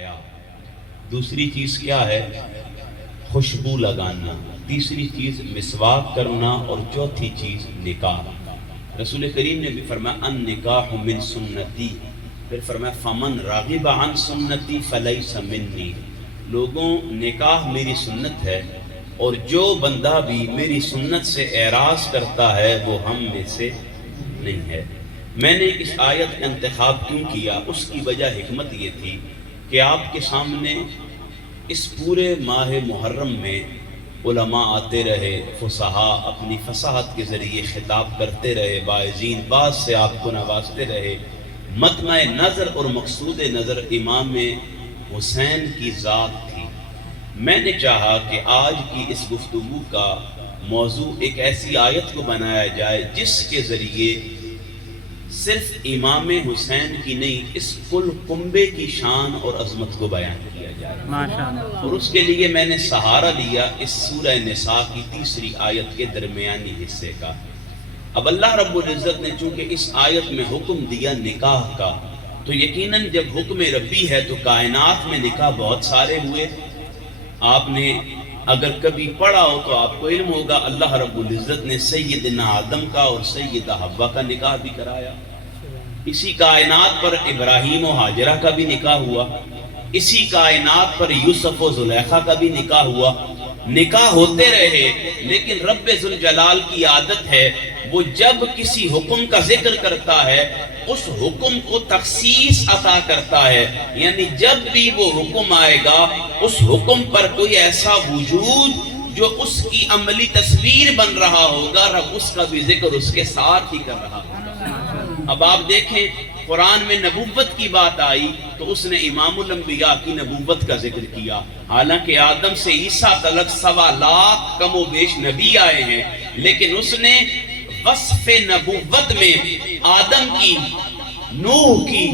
حیا، دوسری چیز کیا ہے؟ خوشبو لگانا، تیسری چیز مسواک کرنا، اور چوتھی چیز نکاح۔ رسول کریم نے بھی فرمایا ان نکاح من سنتی، پھر فرمایا فمن راغب عن سنتی فلیس منی، لوگوں نکاح میری سنت ہے، اور جو بندہ بھی میری سنت سے اعراض کرتا ہے وہ ہم میں سے نہیں ہے۔ میں نے اس آیت کا انتخاب کیوں کیا؟ اس کی وجہ حکمت یہ تھی کہ آپ کے سامنے اس پورے ماہ محرم میں علماء آتے رہے، فصحاء اپنی فصاحت کے ذریعے خطاب کرتے رہے، باعثین بعض سے آپ کو نوازتے رہے۔ مطمع نظر اور مقصود نظر امام حسین کی ذات تھی۔ میں نے چاہا کہ آج کی اس گفتگو کا موضوع ایک ایسی آیت کو بنایا جائے جس کے ذریعے صرف امام حسین کی نہیں، اس کل کنبے کی شان اور عظمت کو بیان کیا جائے، اور اس کے لیے میں نے سہارا لیا اس سورہ نساء کی تیسری آیت کے درمیانی حصے کا۔ اب اللہ رب العزت نے چونکہ اس آیت میں حکم دیا نکاح کا، تو یقیناً جب حکم ربی ہے تو کائنات میں نکاح بہت سارے ہوئے۔ آپ نے اگر کبھی پڑھا ہو تو آپ کو علم ہوگا، اللہ رب العزت نے سیدنا آدم کا اور سیدہ حوا کا نکاح بھی کرایا۔ اسی کائنات پر ابراہیم و ہاجرہ کا بھی نکاح ہوا، اسی کائنات پر یوسف و زلیخا کا بھی نکاح ہوا۔ نکاح ہوتے رہے، لیکن رب ذوالجلال کی عادت ہے وہ جب کسی حکم کا ذکر کرتا ہے اس حکم کو تخصیص عطا کرتا ہے، یعنی جب بھی وہ حکم آئے گا اس حکم پر کوئی ایسا وجود جو اس کی عملی تصویر بن رہا ہوگا، رب اس کا بھی ذکر اس کے ساتھ ہی کر رہا ہوگا۔ اب آپ دیکھیں قرآن میں نبوت کی بات آئی تو اس نے امام الانبیاء کی نبوت کا ذکر کیا، حالانکہ آدم سے عیسیٰ تلک 1.25 لاکھ کم و بیش نبی آئے ہیں، لیکن اس نے وصف نبوت میں آدم کی، نوح کی،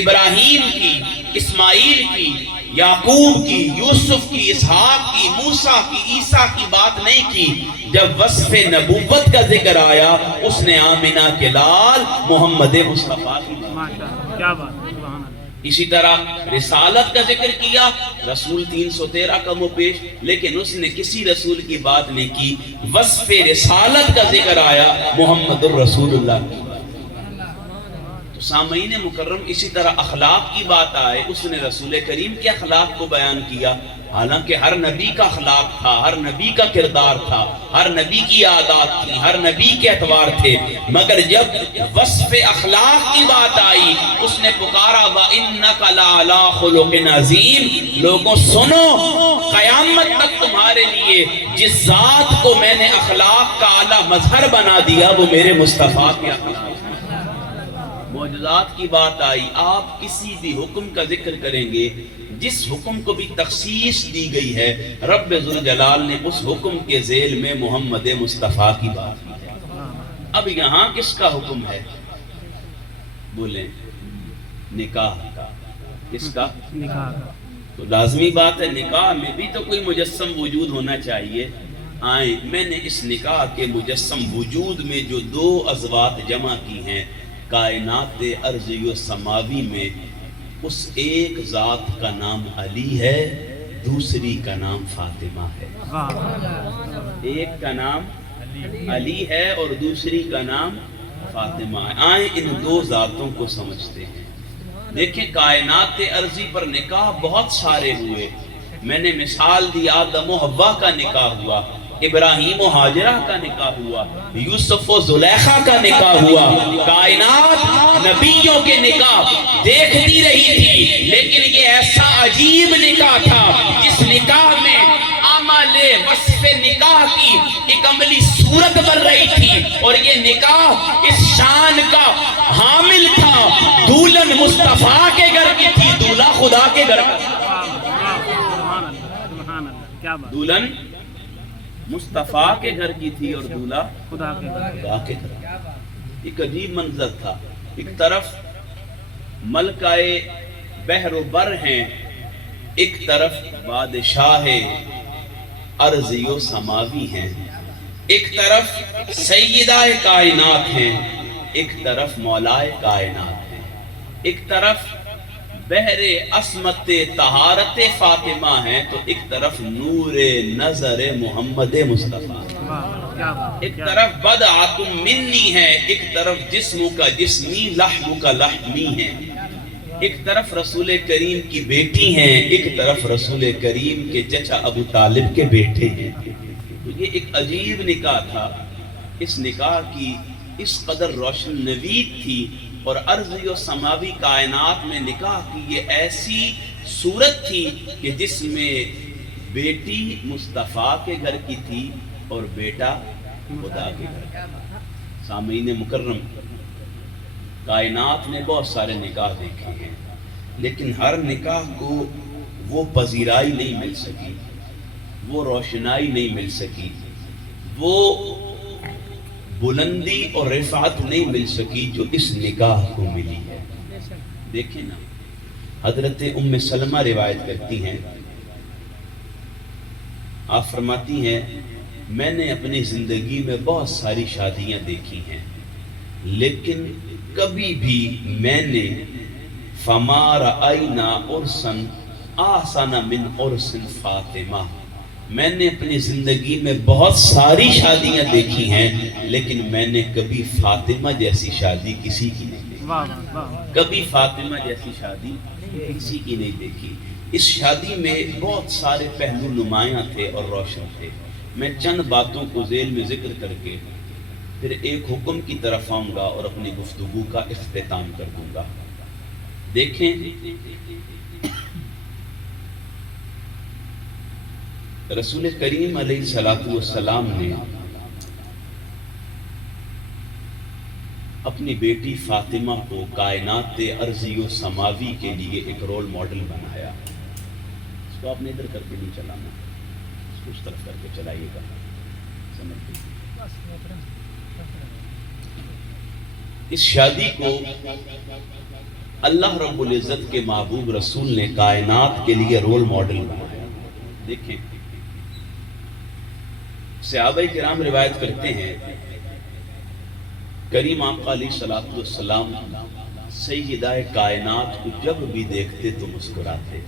ابراہیم کی، اسماعیل کی، یعقوب کی، یوسف کی، اسحاق کی، موسیٰ کی، عیسیٰ کی بات نہیں کی۔ جب وصف نبوت کا ذکر آیا اس نے آمنہ کے لال محمد مصطفیٰ کی کیا بات۔ اسی طرح رسالت کا ذکر کیا، رسول 313 کم و بیش، لیکن اس نے کسی رسول کی بات نہیں کی۔ وصف رسالت کا ذکر آیا محمد الرسول اللہ کی۔ تو سامعین مکرم اسی طرح اخلاق کی بات آئے، اس نے رسول کریم کے اخلاق کو بیان کیا، حالانکہ ہر نبی کا اخلاق تھا، ہر نبی کا کردار تھا، ہر نبی کی عادات تھی، ہر نبی کے اعتبار تھے، مگر جب وصف اخلاق کی بات آئی اس نے پکارا وَإِنَّكَ لَعَلَىٰ خُلُقٍ عَظِيمٍ، لوگوں سنو، قیامت تک تمہارے لیے جس ذات کو میں نے اخلاق کا اعلیٰ مظہر بنا دیا وہ میرے مصطفیٰ کے اخلاق۔ معجزات کی بات آئی، آپ کسی بھی حکم کا ذکر کریں گے جس حکم کو بھی تخصیص دی گئی ہے، رب ذوالجلال نے اس حکم کے ذیل میں محمد مصطفیٰ کی بات کی ہے۔ اب یہاں کس کا حکم ہے؟ بولیں، نکاح کا۔ کس کا؟ نکاح کا۔ تو لازمی بات ہے نکاح میں بھی تو کوئی مجسم وجود ہونا چاہیے۔ آئیں، میں نے اس نکاح کے مجسم وجود میں جو 2 ازواج جمع کی ہیں کائنات ارضی و سماوی میں، اس ایک ذات کا نام علی ہے، دوسری کا نام فاطمہ ہے۔ ایک کا نام علی ہے اور دوسری کا نام فاطمہ ہے۔ آئیں ان 2 ذاتوں کو سمجھتے ہیں۔ دیکھیں کائنات ارضی پر نکاح بہت سارے ہوئے، میں نے مثال دی آدم و حوا کا نکاح ہوا، ابراہیم و ہاجرہ کا نکاح ہوا، یوسف و زلیخا کا نکاح ہوا۔ کائنات نبیوں کے نکاح دیکھتی رہی تھی، لیکن یہ ایسا عجیب نکاح تھا جس نکاح میں عمل وصف نکاح کی ایک عملی صورت بن رہی تھی، اور یہ نکاح اس شان کا حامل تھا، دولہن مصطفیٰ کے گھر کی تھی، دولہا خدا کے گھر کا تھا۔ دولہن مصطفیٰ کے گھر کی تھی اور دولہا خدا کے گھر کا۔ ایک عجیب منظر تھا، ایک طرف ملکہ بحر و بر ہیں، ایک طرف بادشاہ ارضی و سماوی ہیں، ایک طرف سیدہ کائنات ہیں، ایک طرف مولائے کائنات ہیں، ایک طرف بہر عصمت طہارت فاطمہ ہیں تو ایک طرف نور نظر محمد مصطفیٰ، ایک طرف بدعۃ منی ہے، ایک طرف جسم کا جسمی لحم کا لحمی ہے، ایک طرف رسول کریم کی بیٹی ہیں، ایک طرف رسول کریم کے چچا ابو طالب کے بیٹے ہیں۔ تو یہ ایک عجیب نکاح تھا، اس نکاح کی اس قدر روشن نوید تھی، اور ارضی و سماوی کائنات میں نکاح کی یہ ایسی صورت تھی کہ جس میں بیٹی مصطفیٰ کے گھر کی تھی اور بیٹا خدا کے گھر کا تھا۔ سامعین مکرم، کائنات نے بہت سارے نکاح دیکھے ہیں، لیکن ہر نکاح کو وہ پذیرائی نہیں مل سکی، وہ روشنائی نہیں مل سکی، وہ بلندی اور رفعت نہیں مل سکی جو اس نکاح کو ملی ہے۔ دیکھیں نا، حضرت ام سلمہ روایت کرتی ہیں، آپ فرماتی ہیں میں نے اپنی زندگی میں بہت ساری شادیاں دیکھی ہیں، لیکن کبھی بھی میں نے فما رأینا عرسا احسن من عرس فاطمہ، میں نے اپنی زندگی میں بہت ساری شادیاں دیکھی ہیں، لیکن میں نے کبھی فاطمہ جیسی شادی کسی کی نہیں دیکھی، کبھی فاطمہ جیسی شادی کسی کی نہیں دیکھی۔ اس شادی میں بہت سارے پہلو نمایاں تھے اور روشن تھے۔ میں چند باتوں کو ذیل میں ذکر کر کے پھر ایک حکم کی طرف آؤں گا اور اپنی گفتگو کا اختتام کر دوں گا۔ دیکھیں، رسول کریم علیہ السلام نے اپنی بیٹی فاطمہ کو کائنات ارضی و سماوی کے لیے ایک رول ماڈل بنایا۔ اس کو آپ نے ادھر کر کے نہیں چلانا، اس کو اس طرف کر کے چلائیے گا، سمجھ لیجیے۔ اس شادی کو اللہ رب العزت کے محبوب رسول نے کائنات کے لیے رول ماڈل بنایا۔ دیکھیں، صحابہ کرام روایت کرتے ہیں کریم آقا علیہ السلام سیدہ کائنات کو جب بھی دیکھتے تو مسکراتے،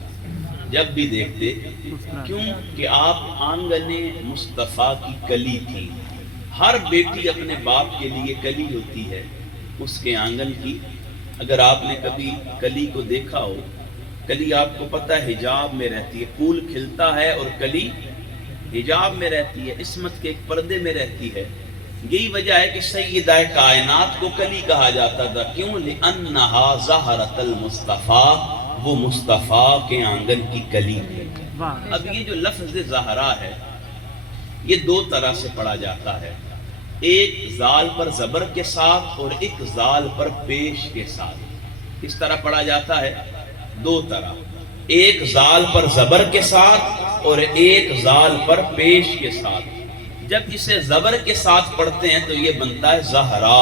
جب بھی دیکھتے، کیوں کہ آپ آنگن مصطفیٰ کی کلی تھی۔ ہر بیٹی اپنے باپ کے لیے کلی ہوتی ہے، اس کے آنگن کی۔ اگر آپ نے کبھی کلی کو دیکھا ہو، کلی آپ کو پتہ ہے حجاب میں رہتی ہے، پھول کھلتا ہے اور کلی حجاب میں رہتی ہے، عصمت کے ایک پردے میں رہتی ہے۔ یہی وجہ ہے کہ سیدہ کائنات کو کلی کہا جاتا تھا، کیوں؟ لِأَنَّهَا زَهْرَةَ الْمُصْطَفَىٰ، وہ مصطفیٰ کے آنگن کی کلی ہے۔ اب یہ جو لفظ زہرا ہے، یہ دو طرح سے پڑھا جاتا ہے، ایک زال پر زبر کے ساتھ اور ایک زال پر پیش کے ساتھ۔ کس طرح پڑھا جاتا ہے؟ دو طرح، ایک زال پر زبر کے ساتھ اور ایک زال پر پیش کے ساتھ۔ جب اسے زبر کے ساتھ پڑھتے ہیں تو یہ بنتا ہے زہرا،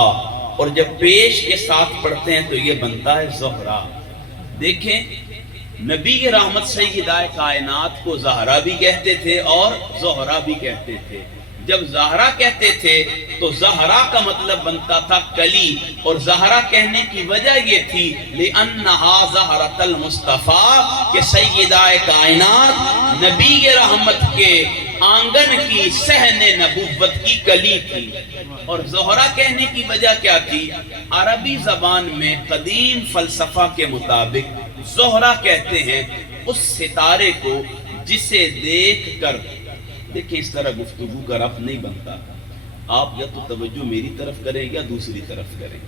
اور جب پیش کے ساتھ پڑھتے ہیں تو یہ بنتا ہے زہرا۔ دیکھیں، نبی رحمت سیدہ کائنات کو زہرا بھی کہتے تھے اور زہرا بھی کہتے تھے۔ جب زہرا کہتے تھے تو زہرا کا مطلب بنتا تھا کلی، اور زہرا کہنے کی وجہ یہ تھی لِأَنَّهَا زَهْرَةَ الْمُصْطَفَىٰ کہ سیدہ کائنات نبی رحمت کے آنگن کی صحن نبوت کی کلی تھی۔ اور زہرا کہنے کی وجہ کیا تھی؟ عربی زبان میں قدیم فلسفہ کے مطابق زہرا کہتے ہیں اس ستارے کو جسے دیکھ کر، دیکھیں اس طرح گفتگو کا ربط نہیں بنتا، آپ یا تو توجہ میری طرف کریں یا دوسری طرف کریں۔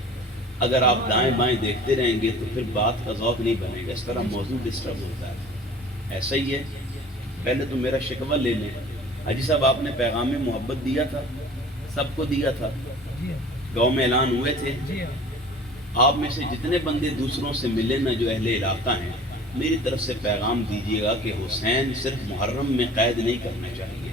اگر آپ دائیں بائیں دیکھتے رہیں گے تو پھر بات کا ذوق نہیں بنے گا، اس طرح موضوع ڈسٹرب ہوتا ہے۔ ایسا ہی ہے، پہلے تو میرا شکوہ لے لیں، حاجی صاحب آپ نے پیغام محبت دیا تھا، سب کو دیا تھا، گاؤں میں اعلان ہوئے تھے، آپ میں سے جتنے بندے دوسروں سے ملے نا جو اہل علاقہ ہیں، میری طرف سے پیغام دیجیے گا کہ حسین صرف محرم میں قید نہیں کرنا چاہیے،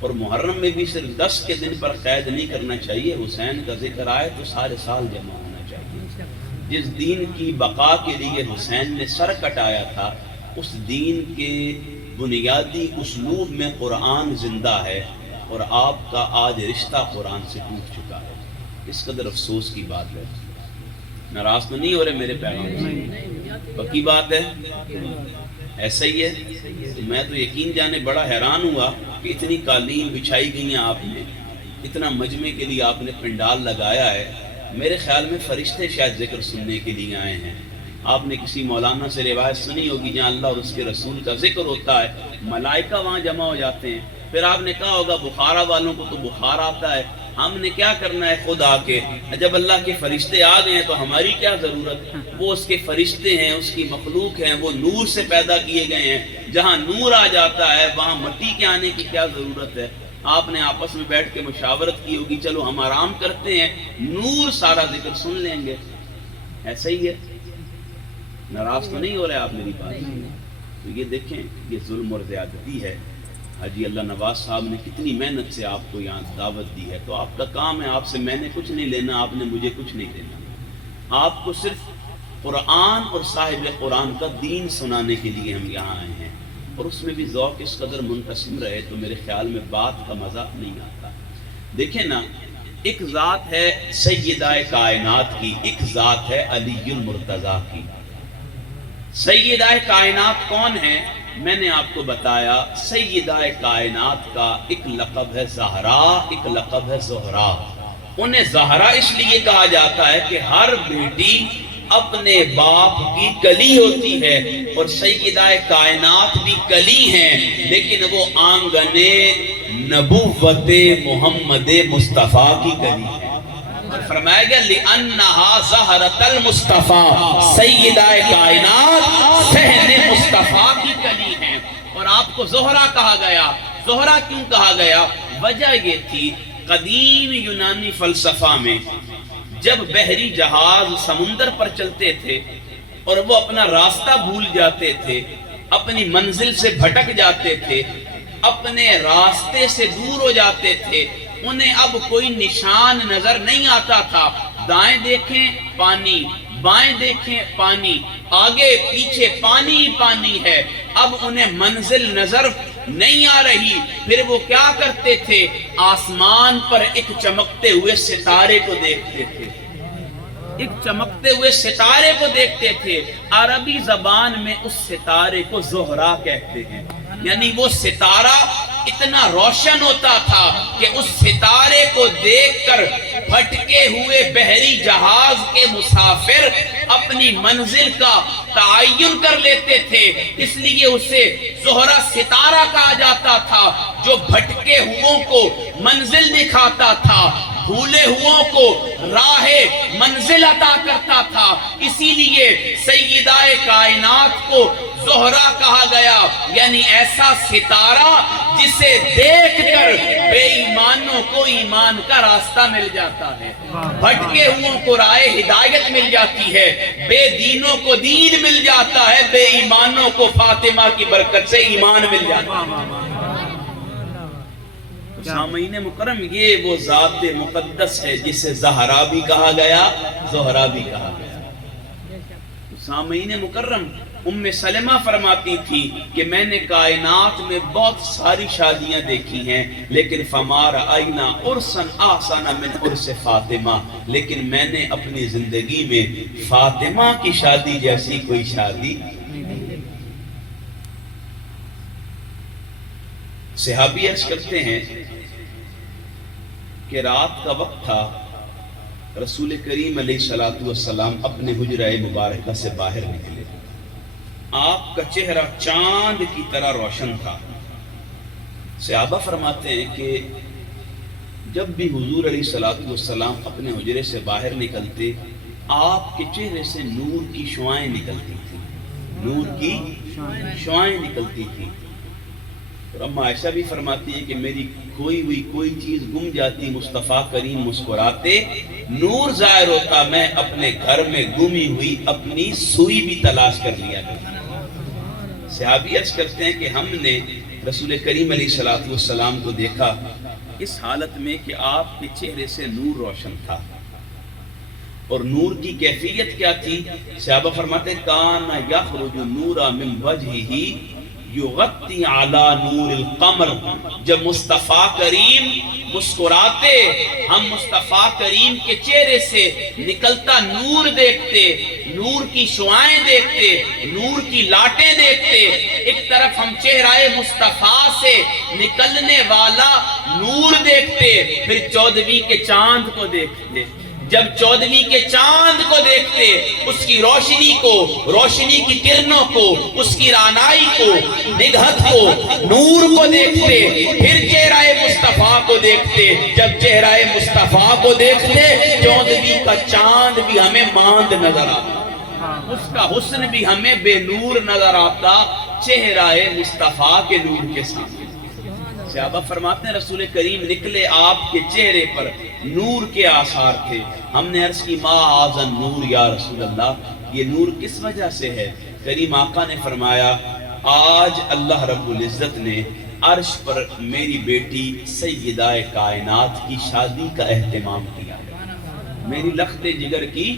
اور محرم میں بھی صرف 10 کے دن پر قید نہیں کرنا چاہیے۔ حسین کا ذکر آئے تو سارے سال جمع ہونا چاہیے۔ جس دین کی بقا کے لیے حسین نے سر کٹایا تھا، اس دین کے بنیادی اسلوب میں قرآن زندہ ہے، اور آپ کا آج رشتہ قرآن سے ٹوٹ چکا ہے۔ اس قدر افسوس کی بات ہے۔ ناراض تو نہیں ہو رہے میرے پیغام سے؟ پکی بات ہے، ایسا ہی ہے۔ میں تو یقین جانے بڑا حیران ہوا کہ اتنی قالین بچھائی گئی ہیں آپ نے، اتنا مجمع کے لیے آپ نے پنڈال لگایا ہے، میرے خیال میں فرشتے شاید ذکر سننے کے لیے آئے ہیں۔ آپ نے کسی مولانا سے روایت سنی ہوگی جہاں اللہ اور اس کے رسول کا ذکر ہوتا ہے ملائکہ وہاں جمع ہو جاتے ہیں۔ پھر آپ نے کہا ہوگا بخارا والوں کو تو بخار آتا ہے، ہم نے کیا کرنا ہے خود آ کے، جب اللہ کے فرشتے آ گئے ہیں تو ہماری کیا ضرورت؟ وہ اس کے فرشتے ہیں، اس کی مخلوق ہیں، وہ نور سے پیدا کیے گئے ہیں، جہاں نور آ جاتا ہے وہاں مٹی کے آنے کی کیا ضرورت ہے؟ آپ نے آپس میں بیٹھ کے مشاورت کی ہوگی چلو ہم آرام کرتے ہیں، نور سارا ذکر سن لیں گے۔ ایسا ہی ہے، ناراض تو نہیں ہو رہے آپ میری بات؟ تو یہ دیکھیں یہ ظلم اور زیادتی ہے۔ حاجی اللہ نواز صاحب نے کتنی محنت سے آپ کو یہاں دعوت دی ہے، تو آپ کا کام ہے، آپ سے میں نے کچھ نہیں لینا، آپ نے مجھے کچھ نہیں دینا، آپ کو صرف قرآن اور صاحب قرآن کا دین سنانے کے لیے ہم یہاں آئے ہیں، اور اس میں بھی ذوق اس قدر منقسم رہے تو میرے خیال میں بات کا مزہ نہیں آتا۔ دیکھیں نا، ایک ذات ہے سیدہ کائنات کی، ایک ذات ہے علی المرتضیٰ کی۔ سیدہ کائنات کون ہے؟ میں نے آپ کو بتایا سیدہ کائنات کا ایک لقب ہے زہرا، ایک لقب ہے زہرا۔ انہیں زہرا اس لیے کہا جاتا ہے کہ ہر بیٹی اپنے باپ کی کلی ہوتی ہے، اور سیدہ کائنات بھی کلی ہیں، لیکن وہ آنگن نبوت محمد مصطفیٰ کی کلی ہے۔ فرمایا گیا لِأَنَّهَا زَهْرَةَ الْمُصْطَفَى، سیدہ کائنات صحن مصطفیٰ کی کلی ہیں، اور آپ کو زہرا کہا گیا۔ زہرا کیوں کہا گیا؟ وجہ یہ تھی قدیم یونانی فلسفہ میں جب بحری جہاز سمندر پر چلتے تھے اور وہ اپنا راستہ بھول جاتے تھے، اپنی منزل سے بھٹک جاتے تھے، اپنے راستے سے دور ہو جاتے تھے، انہیں اب کوئی نشان نظر نہیں آتا تھا، دائیں دیکھیں پانی، بائیں دیکھیں پانی، آگے پیچھے پانی ہی پانی ہے، اب انہیں منزل نظر نہیں آ رہی۔ پھر وہ کیا کرتے تھے؟ آسمان پر ایک چمکتے ہوئے ستارے کو دیکھتے تھے، ایک چمکتے ہوئے ستارے کو دیکھتے تھے۔ عربی زبان میں اس ستارے کو زہرا کہتے ہیں، یعنی وہ ستارہ اتنا روشن ہوتا تھا کہ اس ستارے کو دیکھ کر بھٹکے ہوئے بحری جہاز کے مسافر اپنی منزل کا تعین کر لیتے تھے، اس لیے اسے زہرا ستارہ کہا جاتا تھا، جو بھٹکے ہوئوں کو منزل دکھاتا تھا، بھولے ہوئوں کو راہ منزل عطا کرتا تھا۔ اسی لیے سیدہ کائنات کو زہرا کہا گیا، یعنی ایسا ستارہ جسے دیکھ کر بے ایمانوں کو ایمان کا راستہ مل جاتا ہے، بھٹکے ہوئوں کو راہ ہدایت مل جاتی ہے، بے دینوں کو دین مل جاتا ہے، بے ایمانوں کو فاطمہ کی برکت سے ایمان مل جاتا ہے۔ سامعین مکرم، یہ وہ ذات مقدس ہے جسے زہرا بھی کہا گیا، زہرا بھی کہا گیا۔ سامعین مکرم، ام سلمہ فرماتی تھی کہ میں نے کائنات میں بہت ساری شادیاں دیکھی ہیں، لیکن فَمَا رَأَيْنَا عُرْسًا أَحْسَنَ مِنْ عُرْسِ فاطمہ، لیکن میں نے اپنی زندگی میں فاطمہ کی شادی جیسی کوئی شادی نہیں۔ صحابی عرض کرتے ہیں کہ رات کا وقت تھا، رسول کریم علیہ السلام اپنے حجرہ مبارکہ سے باہر نکلے، آپ کا چہرہ چاند کی طرح روشن تھا۔ صحابہ فرماتے ہیں کہ جب بھی حضور علیہ السلام اپنے حجرے سے باہر نکلتے، آپ کے چہرے سے نور کی شعائیں نکلتی تھی، نور کی شعائیں نکلتی تھی۔ اور اما عائشہ بھی فرماتی ہے کہ میری کھوئی ہوئی کوئی چیز گم جاتی، مصطفیٰ کریم مسکراتے، نور ظاہر ہوتا، میں اپنے گھر میں گمی ہوئی اپنی سوئی بھی تلاش کر لیا کرتی۔ صحابی عرض کرتے ہیں کہ ہم نے رسول کریم علیہ السلام کو دیکھا اس حالت میں کہ آپ کے چہرے سے نور روشن تھا، اور نور کی کیفیت کیا تھی؟ صحابہ فرماتے ہیں کان یخرج نورا من وجہہ یغطی علی نور القمر، جب مصطفیٰ کریم مسکراتے ہم مصطفیٰ کریم کے چہرے سے نکلتا نور دیکھتے، نور کی شعائیں دیکھتے، نور کی لاٹیں دیکھتے، ایک طرف ہم چہرہ مصطفیٰ سے نکلنے والا نور دیکھتے، پھر 14ویں کے چاند کو دیکھتے۔ جب 14ویں کے چاند کو دیکھتے، اس کی روشنی کو، روشنی کی کرنوں کو، اس کی رانائی کو، نگہت کو، نور کو دیکھتے، پھر چہرہ مصطفیٰ کو دیکھتے۔ جب چہرہ مصطفیٰ کو دیکھتے، 14ویں کا چاند بھی ہمیں ماند نظر آتا، اس کا حسن بھی ہمیں بے نور نظر آتا چہرہ مصطفیٰ کے نور کے سامنے۔ صحابہ فرماتے ہیں رسول کریم نکلے، آپ کے چہرے پر نور کے آثار تھے۔ ہم نے عرض کی ما آذن نور یا رسول اللہ، یہ نور کس وجہ سے ہے؟ کریم آقا نے فرمایا آج اللہ رب العزت نے عرش پر میری بیٹی سیدہ کائنات کی شادی کا اہتمام کیا ہے، میری لخت جگر کی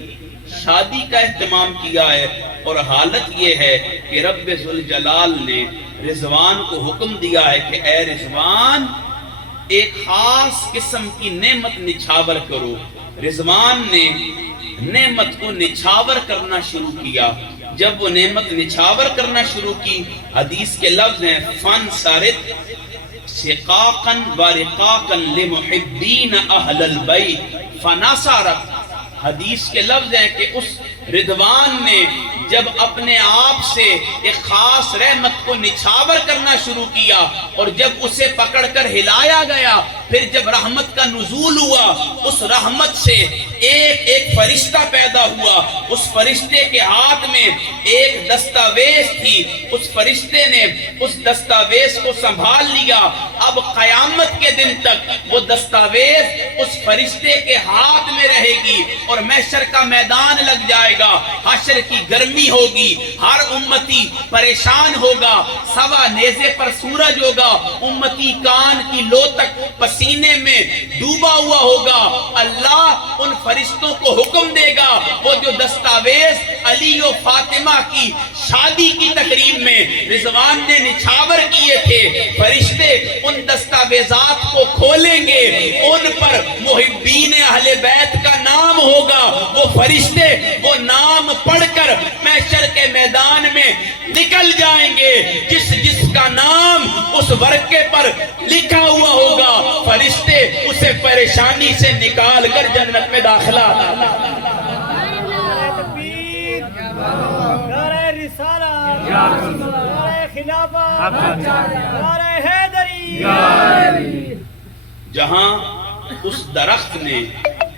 شادی کا اہتمام کیا ہے، اور حالت یہ ہے کہ رب ذوالجلال نے رضوان کو حکم دیا ہے کہ اے رضوان ایک خاص قسم کی نعمت نچھاور کرو۔ رضوان نے نعمت کو نچھاور کرنا شروع کیا۔ جب وہ نعمت نچھاور کرنا شروع کی، حدیث کے لفظ ہیں فن سارت سقاقا ورقاقا لمحبین اہل البیت فناصارت۔ حدیث کے لفظ ہیں کہ اس رضوان نے جب اپنے آپ سے ایک خاص رحمت کو نچھاور کرنا شروع کیا، اور جب اسے پکڑ کر ہلایا گیا، پھر جب رحمت کا نزول ہوا، اس رحمت سے ایک فرشتہ پیدا ہوا۔ اس فرشتے کے ہاتھ میں ایک دستاویز تھی، اس فرشتے نے اس دستاویز کو سنبھال لیا۔ اب قیامت کے دن تک وہ دستاویز اس فرشتے کے ہاتھ میں رہے گی، اور محشر کا میدان لگ جائے گا، حشر کی گرمی ہوگی، ہر امتی پریشان ہوگا، سوا نیزے پر سورج ہوگا، امتی کان کی لو تک پسینے میں ڈوبا ہوا ہوگا۔ اللہ ان فرشتوں کو حکم دے گا، وہ جو دستاویز علی و فاطمہ کی شادی کی تقریب میں رضوان نے نچھاور کیے تھے، فرشتے ان دستاویزات کو کھولیں گے، ان پر محبین اہل بیت کا نام ہوگا۔ وہ فرشتے وہ نام پڑھ کر محشر کے میدان میں نکل جائیں گے، جس کا نام اس ورقے پر لکھا ہوا ہوگا، فرشتے اسے پریشانی سے نکال کر جنت میں داخلہ جہاں اس درخت نے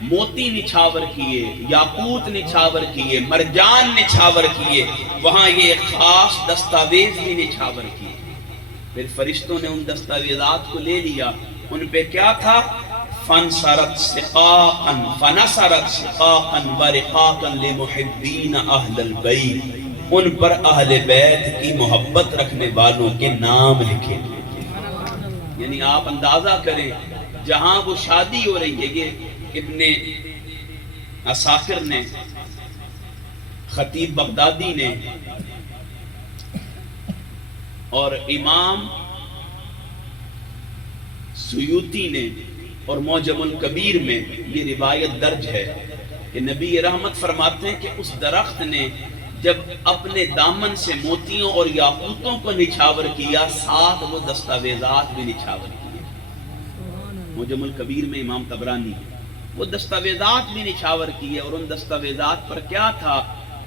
موتی نچھاور کیے، یاقوت نچھاور کیے، مرجان نچھاور کیے، وہاں یہ خاص دستاویز بھی نچھاور کیے۔ پھر فرشتوں نے ان دستاویزات کو لے لیا، ان پہ کیا تھا؟ فنصرت سقاقا فنصرت سقاقا ورقاقا لمحبین اہل البیت، ان پر اہل بیت کی محبت رکھنے والوں کے نام لکھے۔ یعنی آپ اندازہ کریں جہاں وہ شادی ہو رہی ہے، یہ ابن عساکر نے، خطیب بغدادی نے اور امام سیوطی نے اور معجم الکبیر میں یہ روایت درج ہے کہ نبی رحمت فرماتے ہیں کہ اس درخت نے جب اپنے دامن سے موتیوں اور یاقوتوں کو نچھاور کیا، ساتھ وہ دستاویزات بھی نچھاور کیے۔ معجم الکبیر میں امام طبرانی وہ دستاویزات بھی نچھاور کیے، اور ان دستاویزات پر کیا تھا؟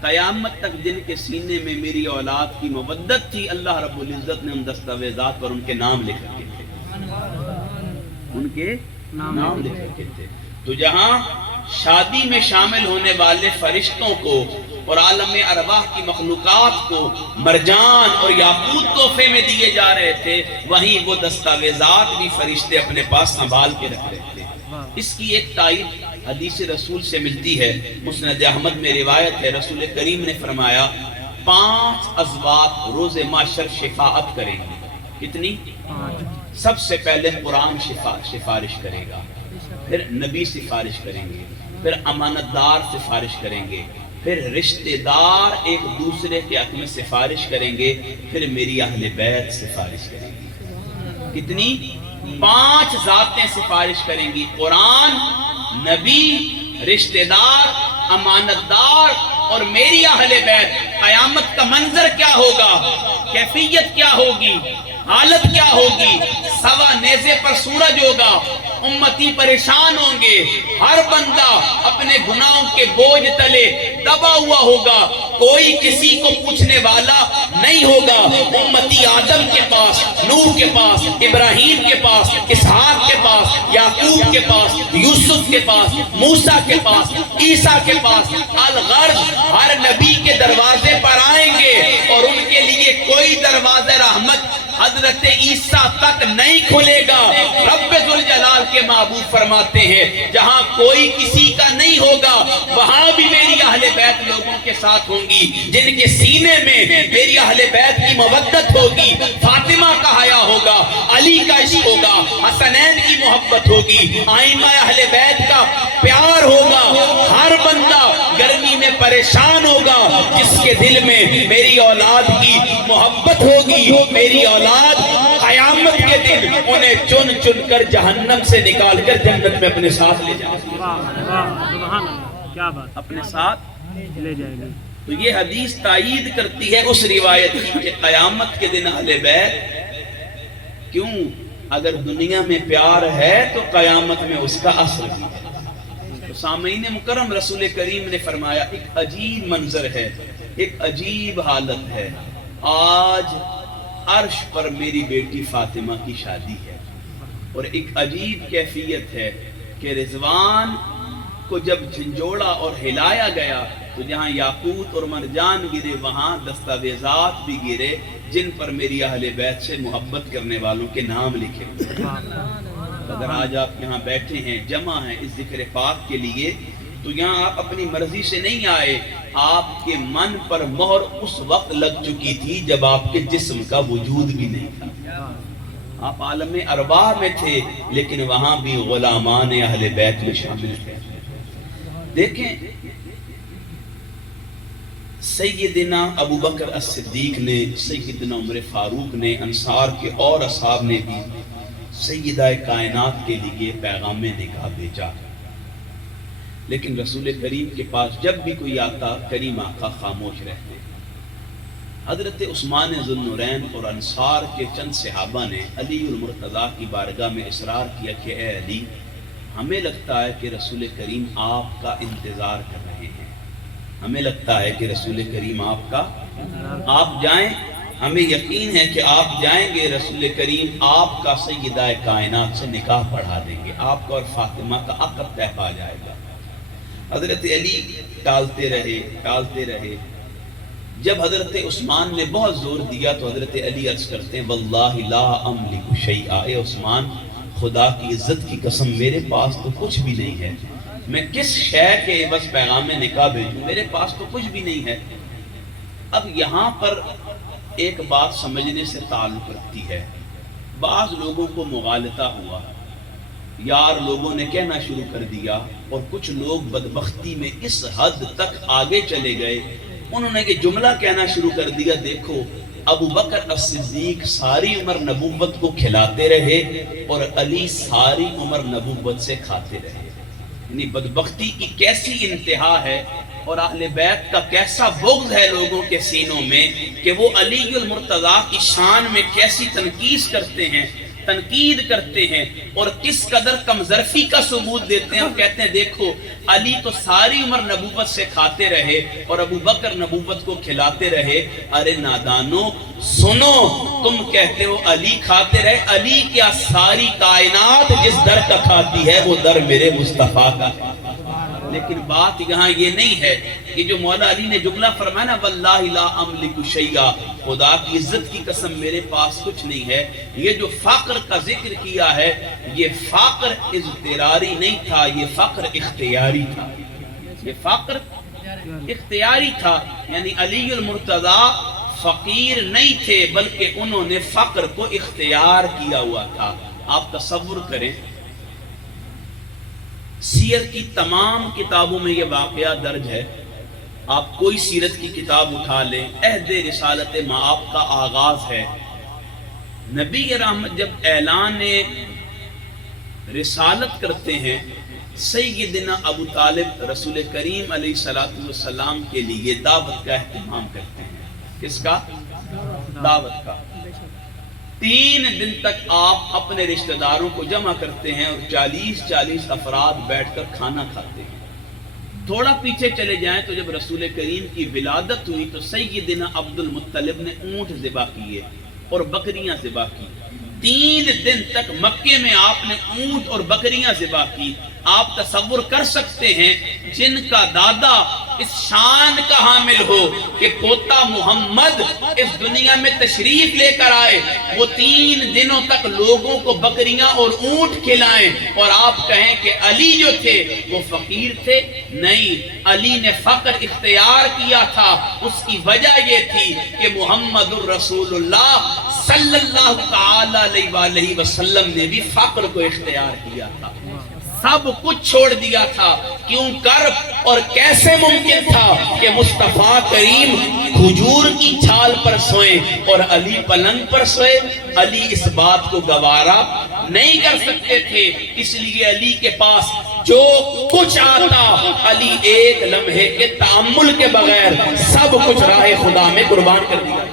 قیامت تک جن کے سینے میں میری اولاد کی مودت تھی، اللہ رب العزت نے ان دستاویزات پر ان کے نام لکھ رکھے تھے، ان کے نام لکھ رکھے تھے۔ تو جہاں شادی میں شامل ہونے والے فرشتوں کو اور عالم ارواح کی مخلوقات کو مرجان اور یاقوت تحفے میں دیے جا رہے تھے، وہیں وہ دستاویزات بھی فرشتے اپنے پاس سنبھال کے رکھ رہے تھے۔ اس کی ایک تائید حدیث رسول سے ملتی ہے، مسند احمد میں روایت ہے، رسول کریم نے فرمایا 5 ازواج روز محشر شفاعت کریں گے۔ کتنی؟ 5۔ سب سے پہلے قرآن سفارش کرے گا، پھر نبی سفارش کریں گے، پھر امانت دار سفارش کریں گے، پھر رشتہ دار ایک دوسرے کے حق میں سفارش کریں گے، پھر میری اہل بیت سفارش کریں گے۔ کتنی؟ 5 ذاتیں سفارش کریں گی: قرآن، نبی، رشتہ دار، امانت دار اور میری اہل بیت۔ قیامت کا منظر کیا ہوگا، کیفیت کیا ہوگی، حالت کیا ہوگی؟ سوا نیزے پر سورج ہوگا، امتی پریشان ہوں گے، ہر بندہ اپنے گناہوں کے بوجھ تلے دبا ہوا ہوگا، کوئی کسی کو پوچھنے والا نہیں ہوگا۔ امتی آدم کے پاس، نوح کے پاس، ابراہیم کے پاس، اسحاق کے پاس، یعقوب کے پاس، یوسف کے پاس، موسیٰ کے پاس، عیسیٰ کے پاس، الغرض ہر نبی کے دروازے پر آئیں گے اور ان کے لیے کوئی دروازہ رحمت حضرت عیسیٰ تک نہیں کھلے گا۔ رب ذوالجلال کے محبوب فرماتے ہیں جہاں کوئی کسی کا نہیں ہوگا وہاں بھی میری اہل بیت لوگوں کے ساتھ ہوں گی، جن کے سینے میں میری اہل بیت کی مودت ہوگی، فاطمہ کا حیا ہوگا، علی کا عشق ہوگا، حسنین کی محبت ہوگی، آئمہ اہل بیت کا پیار ہوگا۔ ہر بندہ گرمی میں پریشان ہوگا جس کے دل میں میری اولاد کی محبت ہوگی۔ میری اولاد قیامت کے دن انہیں چن چن کر جہنم سے نکال کر جنت میں اپنے ساتھ لے جائے گی، اپنے ساتھ لے جائے گی۔ تو یہ حدیث تائید کرتی ہے اس روایت کی کہ قیامت کے دن اہل بیت کیوں، اگر دنیا میں پیار ہے تو قیامت میں اس کا اثر بھی ہے۔ تو سامعین مکرم، رسول کریم نے فرمایا ایک عجیب منظر ہے، ایک عجیب حالت ہے۔ آج عرش پر میری بیٹی فاطمہ کی شادی ہے اور ایک عجیب کیفیت ہے کہ رضوان کو جب جھنجھوڑا اور ہلایا گیا تو جہاں یاقوت اور مرجان گرے وہاں دستاویزات بھی گرے جن پر میری اہل بیت سے محبت کرنے والوں کے نام لکھے ہوئے۔ اگر آج آپ یہاں بیٹھے ہیں، جمع ہیں اس ذکر پاک کے لیے، تو یہاں آپ اپنی مرضی سے نہیں آئے، آپ کے من پر مہر اس وقت لگ چکی تھی جب آپ کے جسم کا وجود بھی نہیں تھا۔ آپ عالم ارواح میں تھے لیکن وہاں بھی غلامان اہل بیت میں شامل تھے۔ دیکھیں سیدنا ابو بکر الصدیق نے، سیدنا عمر فاروق نے، انصار کے اور اصحاب نے بھی سیدہ کائنات کے لیے پیغام نکاح بھیجا، لیکن رسول کریم کے پاس جب بھی کوئی آتا کریم آقا خاموش رہتے۔ حضرت عثمان ذو النورین اور انصار کے چند صحابہ نے علی المرتضیٰ کی بارگاہ میں اصرار کیا کہ اے علی، ہمیں لگتا ہے کہ رسول کریم آپ کا انتظار کر رہے ہیں، ہمیں لگتا ہے کہ رسول کریم آپ جائیں، ہمیں یقین ہے کہ آپ جائیں گے، رسول کریم آپ کا سیدہ کائنات سے نکاح پڑھا دیں گے، آپ کا اور فاطمہ کا عقد طے پا جائے گا۔ حضرت علی ٹالتے رہے۔ جب حضرت عثمان نے بہت زور دیا تو حضرت علی عرض کرتے ہیں واللہ لا املک شیئا، اے عثمان خدا کی عزت کی قسم میرے پاس تو کچھ بھی نہیں ہے، میں کس شے کے بس پیغام نکاح بھیجوں، میرے پاس تو کچھ بھی نہیں ہے۔ اب یہاں پر ایک بات سمجھنے سے تعلق رکھتی ہے، بعض لوگوں کو مغالطہ ہوا، یار لوگوں نے کہنا شروع کر دیا اور کچھ لوگ بدبختی میں اس حد تک آگے چلے گئے، انہوں نے یہ جملہ کہنا شروع کر دیا، دیکھو ابو بکر الصدیق ساری عمر نبوت کو کھلاتے رہے اور علی ساری عمر نبوت سے کھاتے رہے۔ یعنی بدبختی کی کیسی انتہا ہے اور اہل بیت کا کیسا بغض ہے لوگوں کے سینوں میں کہ وہ علی المرتضیٰ کی شان میں کیسی تنقید کرتے ہیں اور کس قدر کمظرفی کا ثبوت دیتے ہیں اور کہتے ہیں دیکھو علی تو ساری عمر نبوت سے کھاتے رہے اور ابو بکر نبوت کو کھلاتے رہے۔ ارے نادانو سنو، تم کہتے ہو علی کھاتے رہے، علی کیا ساری کائنات جس در کا کھاتی ہے وہ در میرے مصطفیٰ کا ہے۔ لیکن بات یہاں یہ نہیں ہے کہ جو مولا علی نے جملہ فرمایا نا واللہ لا املک شیئا، خدا کی عزت کی قسم میرے پاس کچھ نہیں ہے، یہ جو فقر کا ذکر کیا ہے یہ فقر اضطراری نہیں تھا، یہ فقر اختیاری تھا، یہ فقر اختیاری تھا۔ یعنی علی المرتضیٰ فقیر نہیں تھے بلکہ انہوں نے فقر کو اختیار کیا ہوا تھا۔ آپ تصور کریں، سیر کی تمام کتابوں میں یہ واقعہ درج ہے، آپ کوئی سیرت کی کتاب اٹھا لیں، عہد رسالت مآب کا آغاز ہے، نبی رحمت جب اعلان رسالت کرتے ہیں، سیدنا ابو طالب رسول کریم علیہ السلام کے لیے دعوت کا اہتمام کرتے ہیں۔ کس کا؟ دعوت کا۔ 3 دن تک آپ اپنے رشتہ داروں کو جمع کرتے ہیں اور 40 افراد بیٹھ کر کھانا کھاتے ہیں۔ تھوڑا پیچھے چلے جائیں تو جب رسول کریم کی ولادت ہوئی تو سیدنا عبد المطلب نے اونٹ ذبح کیے اور بکریاں ذبح کی۔ 3 دن تک مکے میں آپ نے اونٹ اور بکریاں ذبح کی۔ آپ تصور کر سکتے ہیں جن کا دادا اس شان کا حامل ہو کہ پوتا محمد اس دنیا میں تشریف لے کر آئے، وہ 3 دنوں تک لوگوں کو بکریاں اور اونٹ کھلائیں، اور آپ کہیں کہ علی جو تھے وہ فقیر تھے؟ نہیں، علی نے فقر اختیار کیا تھا۔ اس کی وجہ یہ تھی کہ محمد الرسول اللہ صلی اللہ تعالی علیہ وآلہ وسلم نے بھی فقر کو اختیار کیا تھا، سب کچھ چھوڑ دیا تھا۔ کیوں کر اور کیسے ممکن تھا کہ مصطفیٰ کریم کھجور کی چھال پر سوئیں اور علی پلنگ پر سوئے؟ علی اس بات کو گوارا نہیں کر سکتے تھے، اس لیے علی کے پاس جو کچھ آتا علی ایک لمحے کے تأمل کے بغیر سب کچھ راہ خدا میں قربان کر دیا،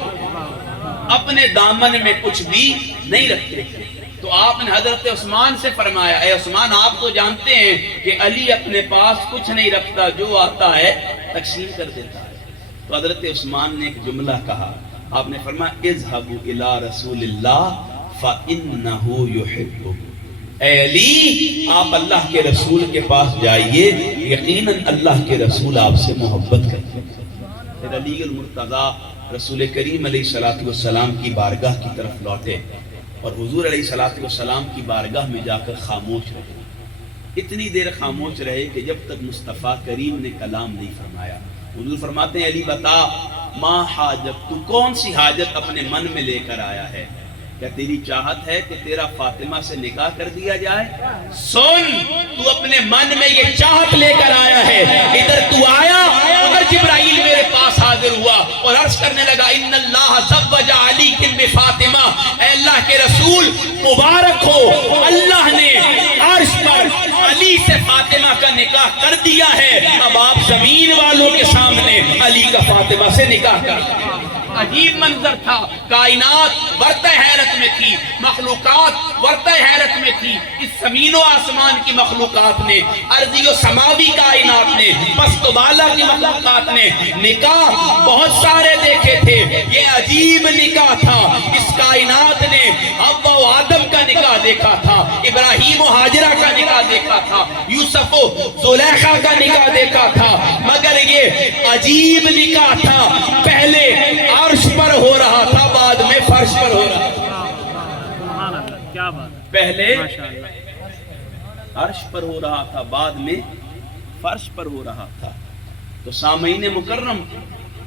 اپنے دامن میں کچھ بھی نہیں رکھتے تھے۔ تو آپ نے حضرت عثمان سے فرمایا، اے عثمان، آپ تو جانتے ہیں کہ علی اپنے پاس کچھ نہیں رکھتا، جو آتا ہے تقسیم کر دیتا ہے۔ تو حضرت عثمان نے ایک جملہ کہا، آپ نے فرمایا اذهبوا الى رسول اللہ فإنه يحبه، اے علی آپ اللہ کے رسول کے پاس جائیے، یقیناً اللہ کے رسول آپ سے محبت کرتے ہیں۔ پھر علی المرتضیٰ رسول کریم علیہ السلام کی بارگاہ کی طرف لوٹے اور حضور علیہ السلام کی بارگاہ میں جا کر خاموش رہے۔ اتنی دیر خاموش رہے کہ جب تک مصطفیٰ کریم نے کلام نہیں فرمایا۔ حضور فرماتے ہیں علی بتا، ما حاجت، تو کون سی حاجت اپنے من میں لے کر آیا ہے؟ کیا تیری چاہت ہے کہ تیرا فاطمہ سے نکاح کر دیا جائے؟ سن، تو اپنے من میں یہ چاہت لے کر آیا ہے، ادھر تو آیا، ادھر جبرائیل میرے پاس حاضر ہوا اور عرض کرنے لگا ان اللہ زوج علی بفاطمہ، اے اللہ کے رسول مبارک ہو، اللہ نے عرش پر علی سے فاطمہ کا نکاح کر دیا ہے، اب آپ زمین والوں کے سامنے علی کا فاطمہ سے نکاح کر دیا۔ عجیب منظر تھا، کائنات ورطہ حیرت میں تھی، مخلوقات ورطہ حیرت میں تھی، اس زمین و آسمان کی مخلوقات نے، ارضی و سماوی کائنات نے، پست و بالا کی مخلوقات نے نکاح بہت سارے دیکھے تھے، یہ عجیب نکاح تھا۔ اس کائنات نے حوا و آدم کا نکاح دیکھا تھا، ابراہیم و ہاجرہ کا نکاح دیکھا تھا، یوسف و زلیخا کا نکاح دیکھا تھا، مگر یہ عجیب نکاح تھا، پہلے عرش پر ہو رہا تھا، بعد میں فرش پر ہو رہا تھا۔ پہلے عرش پر ہو رہا تھا، بعد میں فرش پر ہو رہا تھا۔ تو سامعین مکرم،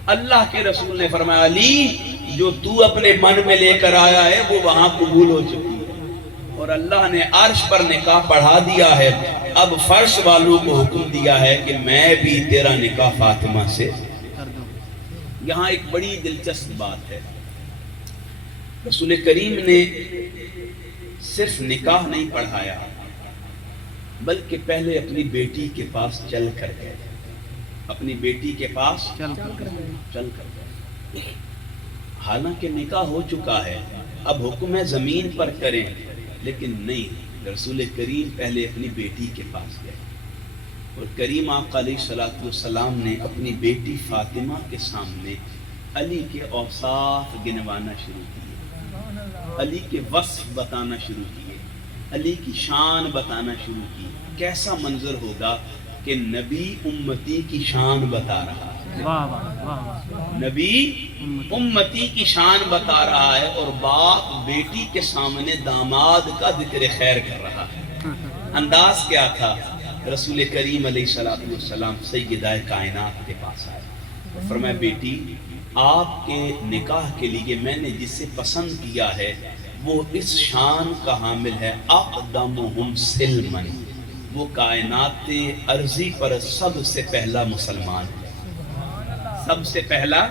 اللہ کے رسول نے فرمایا علی جو تو اپنے من میں لے کر آیا ہے وہ وہاں قبول ہو چکی ہے، اور اللہ نے عرش پر نکاح پڑھا دیا ہے، اب فرش والوں کو حکم دیا ہے کہ میں بھی تیرا نکاح فاطمہ سے۔ یہاں ایک بڑی دلچسپ بات ہے، رسول کریم نے صرف نکاح نہیں پڑھایا بلکہ پہلے اپنی بیٹی کے پاس چل کر گئے، اپنی بیٹی کے پاس چل کر گئے، حالانکہ نکاح ہو چکا ہے، اب حکم ہے زمین پر کریں، لیکن نہیں، رسول کریم پہلے اپنی بیٹی کے پاس گئے، اور کریم آقا علیہ السلام نے اپنی بیٹی فاطمہ کے سامنے علی کے اوصاف گنوانا شروع کیے، علی کے وصف بتانا شروع کیے، علی کی شان بتانا شروع کی۔ کیسا منظر ہوگا کہ نبی امتی کی شان بتا رہا ہے، نبی امتی کی شان بتا رہا ہے، اور باپ بیٹی کے سامنے داماد کا ذکر خیر کر رہا ہے۔ انداز کیا تھا؟ رسول کریم علیہ السلام سیدہ کائنات کے پاس آئے، فرمایا بیٹی آپ کے نکاح کے لیے میں نے جسے پسند کیا ہے وہ اس شان کا حامل ہے، اقدمہم سلمن، وہ کائنات ارضی پر سب سے پہلا مسلمان ہے، سب سے پہلا،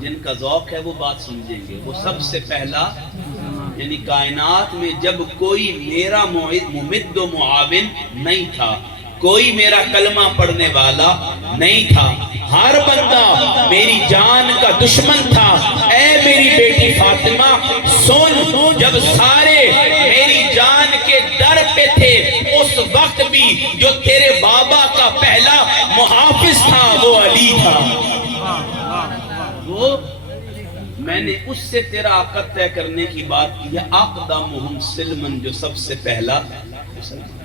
جن کا ذوق ہے وہ بات سمجھیں گے، وہ سب سے پہلا یعنی کائنات میں جب کوئی میرا ممد و معاون نہیں تھا، کوئی میرا کلمہ پڑھنے والا نہیں تھا، ہر بندہ میری جان کا دشمن تھا۔ اے میری بیٹی فاطمہ سن، جب سارے میری جان کے در پہ تھے، اس وقت بھی جو تیرے بابا کا پہلا محافظ تھا وہ علی تھا۔ وہ میں نے اس سے تیرا عقد طے کرنے کی بات کی ہے، اقدمہم سلمن، جو سب سے پہلا مسلمان۔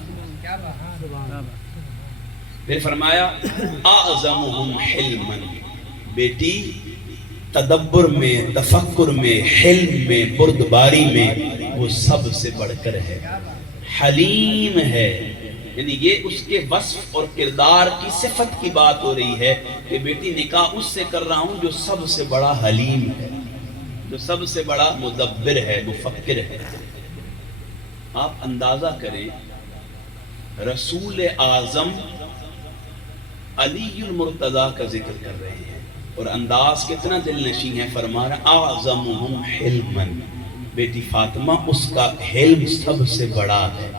پھر فرمایا اعظمہم حلمن، بیٹی تدبر میں، تفکر میں، حلم میں، بردباری میں وہ سب سے بڑھ کر ہے، حلیم ہے۔ یعنی یہ اس کے وصف اور کردار کی صفت کی بات ہو رہی ہے کہ بیٹی نکاح اس سے کر رہا ہوں جو سب سے بڑا حلیم ہے، جو سب سے بڑا مدبر ہے، مفکر ہے۔ آپ اندازہ کریں، رسول اعظم علی المرتضیٰ کا ذکر کر رہے ہیں اور انداز کتنا دل نشین ہے، فرما رہا اعظمہم حلمن، بیٹی فاطمہ اس کا حلم سب سے بڑا ہے۔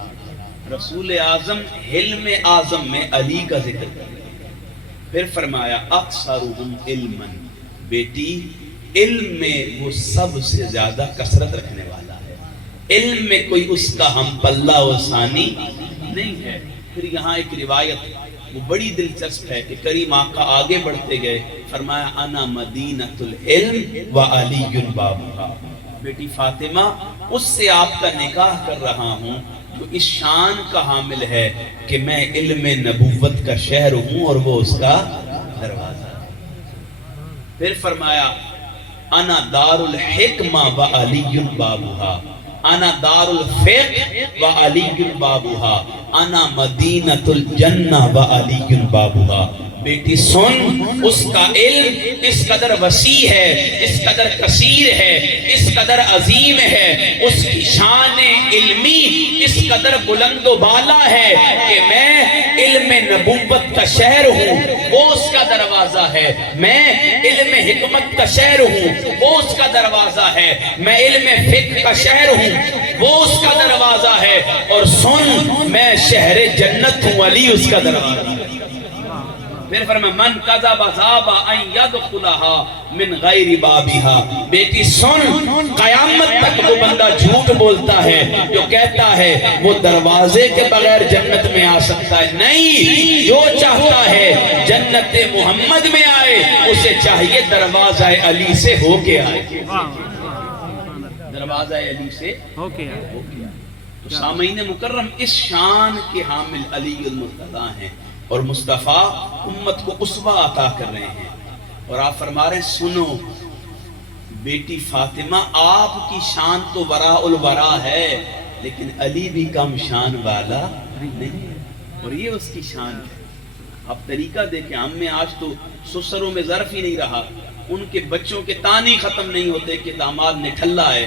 رسول اعظم حلم اعظم میں علی کا ذکر کر رہے ہیں۔ پھر فرمایا اکثرہم علمن، بیٹی علم میں وہ سب سے زیادہ کثرت رکھنے والا ہے، علم میں کوئی اس کا ہم پلہ و ثانی نہیں ہے۔ پھر یہاں ایک روایت وہ بڑی دلچسپ ہے کہ کریم آقا آگے بڑھتے گئے، فرمایا انا مدینۃ العلم و علی بابھا، بیٹی فاطمہ اس سے آپ کا نکاح کر رہا ہوں جو اس شان کا حامل ہے کہ میں علم نبوت کا شہر ہوں اور وہ اس کا دروازہ ہے۔ پھر فرمایا انا دار الحکمہ و علی بابھا، انا دار الفقہ و علی بابھا، انا مدینۃ الجنہ و علی بابھا۔ بیٹی سن، اس کا علم اس قدر وسیع ہے، اس قدر کثیر ہے، اس قدر عظیم ہے، اس کی شان علمی اس قدر بلند و بالا ہے کہ میں علم نبوت کا شہر ہوں، وہ اس کا دروازہ ہے۔ میں علم حکمت کا شہر ہوں، وہ اس کا دروازہ ہے۔ میں علم فقہ کا شہر ہوں، وہ اس کا دروازہ ہے۔ اور سن، میں شہر جنت ہوں، علی اس کا دروازہ ہے۔ پھر فرمایا من کذب ذاب ان يدخلها من غیر بابها، بیٹی سن، قیامت تک وہ بندہ جھوٹ بولتا ہے جو کہتا ہے وہ دروازے کے بغیر جنت میں آ سکتا ہے۔ نہیں، جو چاہتا ہے جنت محمد میں آئے اسے چاہیے دروازہ علی سے ہو کے آئے، دروازہ علی سے ہو کے آئے۔ تو سامعین مکرم، اس شان کے حامل علی المرتضیٰ ہیں اور مصطفیٰ امت کو اسوہ عطا کر رہے ہیں۔ اور آپ فرما رہے ہیں سنو بیٹی فاطمہ، آپ کی شان تو وراء الورا ہے لیکن علی بھی کم شان والا نہیں ہے، اور یہ اس کی شان ہے۔ آپ طریقہ دیکھیں، ہم میں آج تو سسروں میں ظرف ہی نہیں رہا، ان کے بچوں کے تانے ختم نہیں ہوتے کہ داماد نٹھلا ہے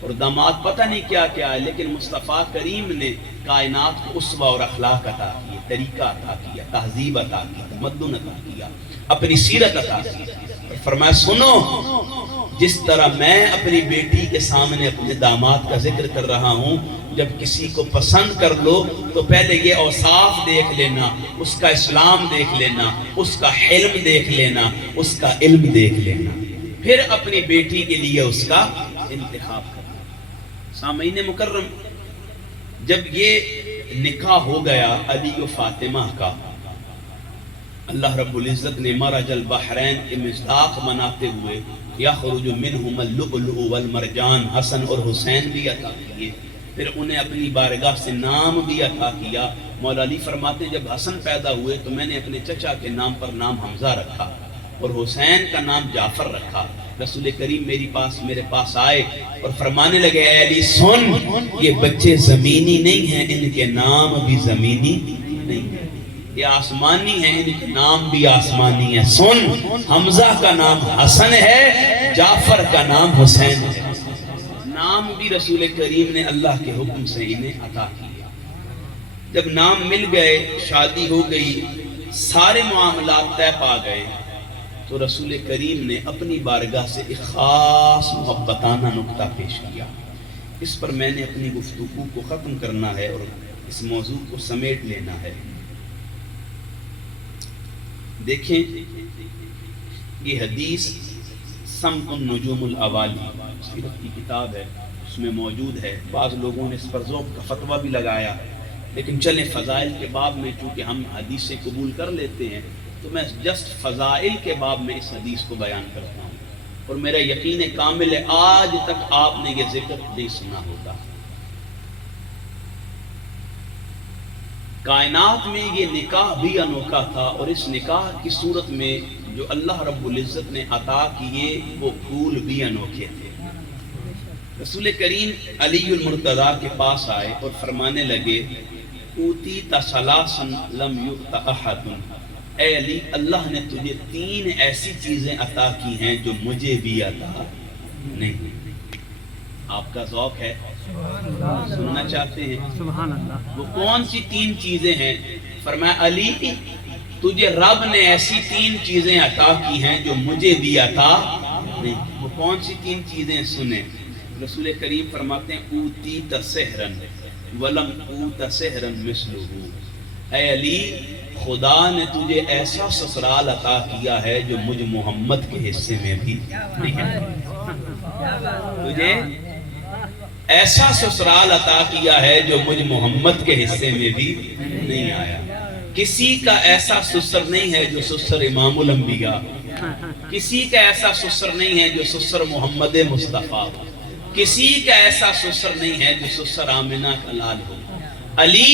اور داماد پتہ نہیں کیا کیا ہے، لیکن مصطفیٰ کریم نے کائنات کو اسوہ اور اخلاق عطا کیے، طریقہ عطا کیا، تہذیب عطا کی، تمدن عطا کیا، اپنی سیرت عطا کی۔ اور فرمایا سنو، جس طرح میں اپنی بیٹی کے سامنے اپنے داماد کا ذکر کر رہا ہوں، جب کسی کو پسند کر لو تو پہلے یہ اوصاف دیکھ لینا، اس کا اسلام دیکھ لینا، اس کا حلم دیکھ لینا، اس کا علم دیکھ لینا، پھر اپنی بیٹی کے لیے اس کا انتخاب کرنا۔ سامعین مکرم، جب یہ نکاح ہو گیا علی و فاطمہ کا، اللہ رب العزت نے مرج البحرین کے مصداق مناتے ہوئے یخرج منہما اللؤلؤ والمرجان، حسن اور حسین بھی عطا کیے، پھر انہیں اپنی بارگاہ سے نام بھی عطا کیا۔ مولا علی فرماتے ہیں جب حسن پیدا ہوئے تو میں نے اپنے چچا کے نام پر نام حمزہ رکھا اور حسین کا نام جعفر رکھا۔ رسول کریم میرے پاس آئے اور فرمانے لگے اے علی سن، یہ بچے زمینی نہیں ہیں، ان کے نام بھی زمینی نہیں ہیں، یہ آسمانی ہیں، ان کے نام بھی آسمانی ہیں۔ سن، حمزہ کا نام حسن ہے، جعفر کا نام حسین ہے۔ نام بھی رسول کریم نے اللہ کے حکم سے انہیں عطا کیا۔ جب نام مل گئے، شادی ہو گئی، سارے معاملات طے پا گئے، تو رسول کریم نے اپنی بارگاہ سے ایک خاص محبتانہ نکتہ پیش کیا. اس پر میں نے اپنی گفتگو کو ختم کرنا ہے اور اس موضوع کو سمیٹ لینا ہے. دیکھیں یہ حدیث سمت النجوم الاوالی سیرت کی کتاب ہے، اس میں موجود ہے. بعض لوگوں نے اس پر ذوق کا فتویٰ بھی لگایا، لیکن چلیں فضائل کے باب میں چونکہ ہم حدیث سے قبول کر لیتے ہیں تو میں جسٹ فضائل کے باب میں اس حدیث کو بیان کرتا ہوں. اور میرا یقین کامل ہے آج تک آپ نے یہ ذکر نہیں سنا ہوگا. کائنات میں یہ نکاح بھی انوکھا تھا، اور اس نکاح کی صورت میں جو اللہ رب العزت نے عطا کیے وہ پھول بھی انوکھے تھے. رسول کریم علی المرتضیٰ کے پاس آئے اور فرمانے لگے اوتیت ثلاثا لم یؤت احد، اے علی اللہ نے تجھے 3 ایسی چیزیں عطا کی ہیں جو مجھے بھی عطا نہیں. آپ کا ذوق ہے، سننا چاہتے ہیں؟ سبحان اللہ. وہ کون سی 3 چیزیں ہیں؟ فرمایا علی تجھے رب نے ایسی 3 چیزیں عطا کی ہیں جو مجھے بھی عطا نہیں. وہ کون سی 3 چیزیں سنیں. رسول کریم فرماتے ہیں اوتیت سحرا ولم اوت سحرا مثلہ، اے علی خدا نے تجھے ایسا سسرال عطا کیا ہے جو مجھ محمد کے حصے میں بھی نہیں ہے. تجھے ایسا سسرال عطا کیا ہے جو مجھ محمد کے حصے میں بھی نہیں آیا. کسی کا ایسا سسر نہیں ہے جو سسر امام الانبیاء، کسی کا ایسا سسر نہیں ہے جو سسر محمد مصطفیٰ، کسی کا ایسا سسر نہیں ہے جو سسر آمنہ کا لال ہو. علی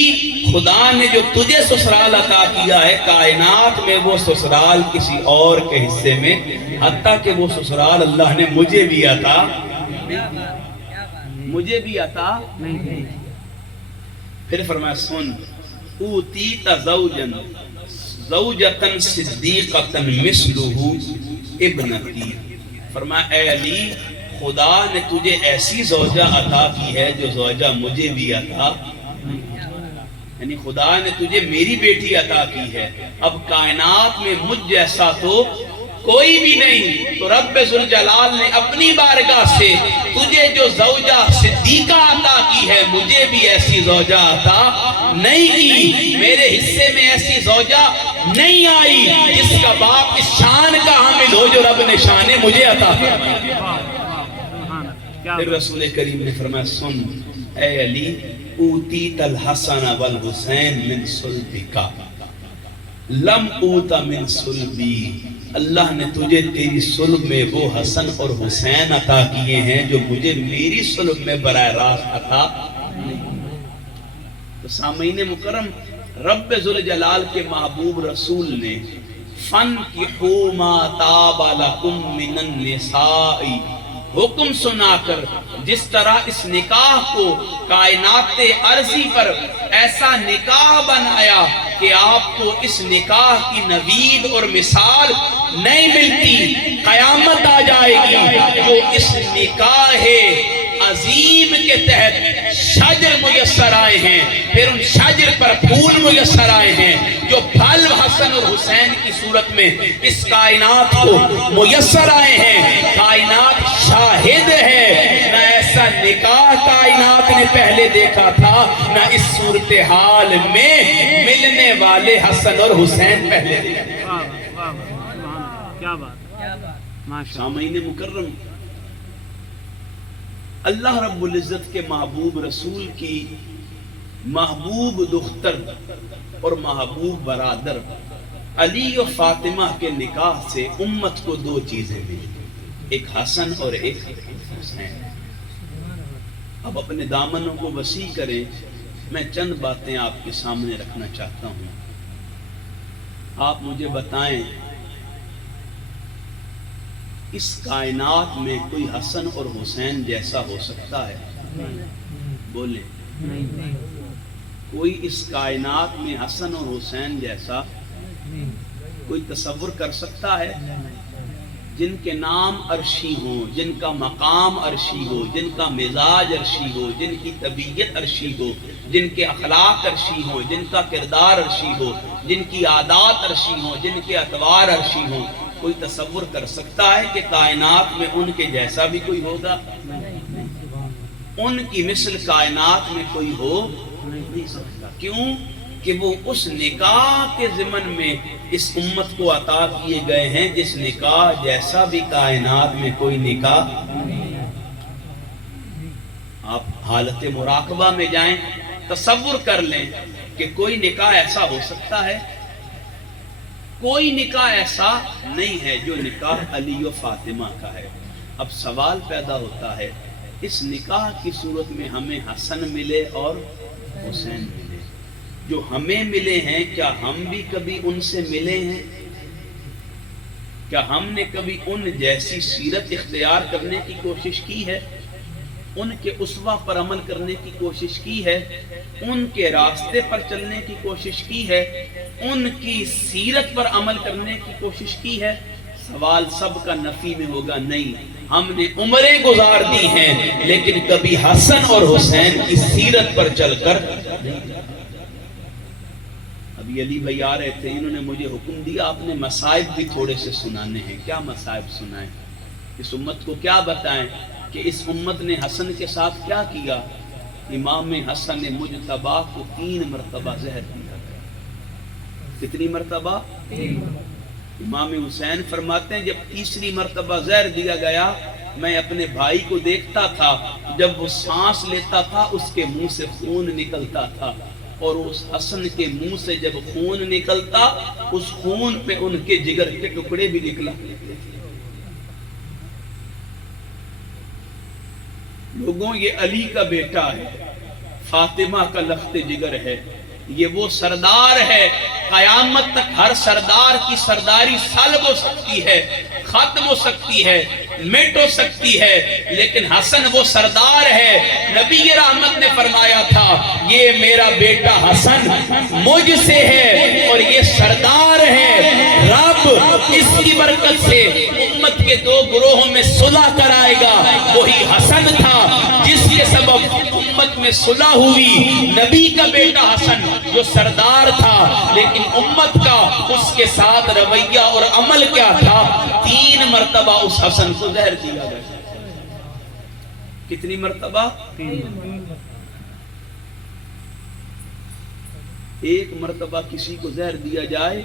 خدا نے جو تجھے سسرال عطا کیا ہے کائنات میں وہ سسرال کسی اور کے حصے میں، حتیٰ کہ وہ سسرال اللہ نے مجھے بھی عطا نہیں. پھر فرمایا سن اوتیت زوجن زوجتن صدیقتن مثلہ ابنتی، فرمایا اے علی خدا نے تجھے ایسی زوجہ عطا کی ہے جو زوجہ مجھے بھی عطا، یعنی خدا نے تجھے میری بیٹی عطا کی ہے. اب کائنات میں مجھ جیسا تو کوئی بھی نہیں، تو رب ذوالجلال نے اپنی بارگاہ سے تجھے جو زوجہ صدیقہ عطا کی ہے مجھے بھی ایسی زوجہ عطا نہیں کی. میرے حصے میں ایسی زوجہ نہیں آئی جس کا باپ اس شان کا حامل ہو جو رب نے شان مجھے عطا کیا. پھر رسول کریم نے فرمایا سن اے علی اوتیت الحسن والحسین من صلبکا لم اوت من صلبی، اللہ نے تجھے تیری صلب میں وہ حسن اور حسین عطا کیے ہیں جو مجھے میری صلب میں براہ راست عطا نہیں. تو سامعین مکرم رب ذوالجلال کے محبوب رسول نے فَانْكِحُوا مَا طَابَ لَكُم مِّنَ النِّسَاءِ حکم سنا کر جس طرح اس نکاح کو کائنات عرضی پر ایسا نکاح بنایا کہ آپ کو اس نکاح کی نوید اور مثال نہیں ملتی. قیامت آ جائے گی جو اس نکاح عظیم کے تحت شجر میسر آئے ہیں، پھر ان شجر پر پھول میسر آئے ہیں جو پھل حسن اور حسین کی صورت میں اس کائنات کو میسر آئے ہیں. کائنات شاہد ہے، نہ ایسا نکاح کائنات نے پہلے دیکھا تھا نہ اس صورتحال میں ملنے والے حسن اور حسین پہلے دیکھا تھا. کیا بات. سامعین مکرم اللہ رب العزت کے محبوب رسول کی محبوب دختر اور محبوب برادر علی و فاطمہ کے نکاح سے امت کو 2 چیزیں ملی، ایک حسن اور ایک حسین. اب اپنے دامنوں کو وسیع کریں، میں چند باتیں آپ کے سامنے رکھنا چاہتا ہوں. آپ مجھے بتائیں اس کائنات میں کوئی حسن اور حسین جیسا ہو سکتا ہے؟ بولیں. کوئی اس کائنات میں حسن اور حسین جیسا کوئی تصور کر سکتا ہے؟ جن کے نام عرشی ہوں، جن کا مقام عرشی ہو، جن کا مزاج عرشی ہو، جن کی طبیعت عرشی ہو، جن کے اخلاق عرشی ہوں، جن کا کردار عرشی ہو، جن کی عادات عرشی ہوں، جن کے اطوار عرشی ہوں، کوئی تصور کر سکتا ہے کہ کائنات میں ان کے جیسا بھی کوئی ہوگا؟ ان کی مثل کائنات میں کوئی ہو نہیں سکتا۔ کیوں؟ کہ وہ اس نکاح کے ضمن میں اس امت کو عطا کیے گئے ہیں جس نکاح جیسا بھی کائنات میں کوئی نکاح۔ آپ حالت مراقبہ میں جائیں، تصور کر لیں کہ کوئی نکاح ایسا ہو سکتا ہے؟ کوئی نکاح ایسا نہیں ہے جو نکاح علی و فاطمہ کا ہے۔ اب سوال پیدا ہوتا ہے، اس نکاح کی صورت میں ہمیں حسن ملے اور حسین ملے، جو ہمیں ملے ہیں کیا ہم بھی کبھی ان سے ملے ہیں؟ کیا ہم نے کبھی ان جیسی سیرت اختیار کرنے کی کوشش کی ہے؟ ان کے اسوہ پر عمل کرنے کی کوشش کی ہے؟ ان کے راستے پر چلنے کی کوشش کی ہے؟ ان کی سیرت پر عمل کرنے کی کوشش کی ہے؟ سوال سب کا نفی میں ہوگا، نہیں۔ ہم نے عمریں گزار دی ہیں لیکن کبھی حسن اور حسین کی سیرت پر چل کر نہیں۔ ابھی علی بھائی آ رہے تھے، انہوں نے مجھے حکم دیا آپ نے مصائب بھی تھوڑے سے سنانے ہیں۔ کیا مصائب سنائیں؟ اس امت کو کیا بتائیں کہ اس امت نے حسن کے ساتھ کیا کیا؟ امام حسن مجتبیٰ کو 3 مرتبہ زہر دیا گیا۔ کتنی مرتبہ؟ 3۔ امام حسین فرماتے ہیں جب تیسری مرتبہ زہر دیا گیا، میں اپنے بھائی کو دیکھتا تھا، جب وہ سانس لیتا تھا اس کے منہ سے خون نکلتا تھا، اور اس حسن کے منہ سے جب خون نکلتا اس خون پہ ان کے جگر کے ٹکڑے بھی نکلا کرتے تھے۔ لوگوں، یہ علی کا بیٹا ہے، فاطمہ کا لخت جگر ہے، یہ وہ سردار ہے، قیامت تک ہر سردار کی سرداری سلب ہو سکتی ہے، ختم ہو سکتی ہے، مٹ ہو سکتی ہے، لیکن حسن وہ سردار ہے۔ نبی رحمت نے فرمایا تھا یہ میرا بیٹا حسن مجھ سے ہے اور یہ سردار ہے، رب اس کی برکت سے امت کے 2 گروہوں میں صلح کرائے گا۔ وہی حسن تھا جس کے سبب امت میں صلح ہوئی۔ نبی کا بیٹا حسن جو سردار تھا، لیکن امت کا اس کے ساتھ رویہ اور عمل کیا تھا؟ 3 مرتبہ اس حسن کو زہر دیا گیا۔ کتنی مرتبہ؟ 3۔ ایک مرتبہ کسی کو زہر دیا جائے